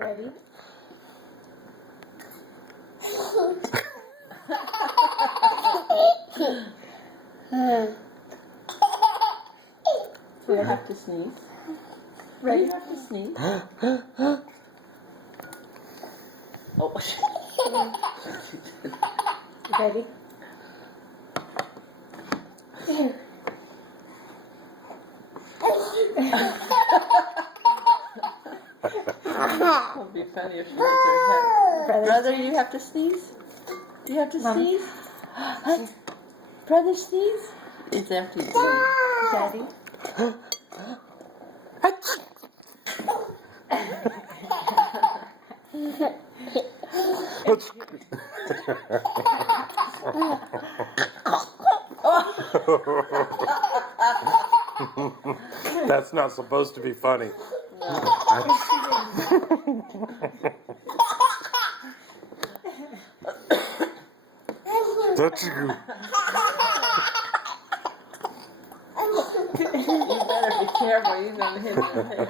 Ready? Do I have to sneeze? Ready? Do you have to sneeze? Oh. Ready? Here. It would be funny if she hit her head. Brother, you have to sneeze? Do you have to Mommy. sneeze? Huh? Brother, sneeze? It's empty. Daddy. That's not supposed to be funny. That's you. You better be careful. You're going to hit your head.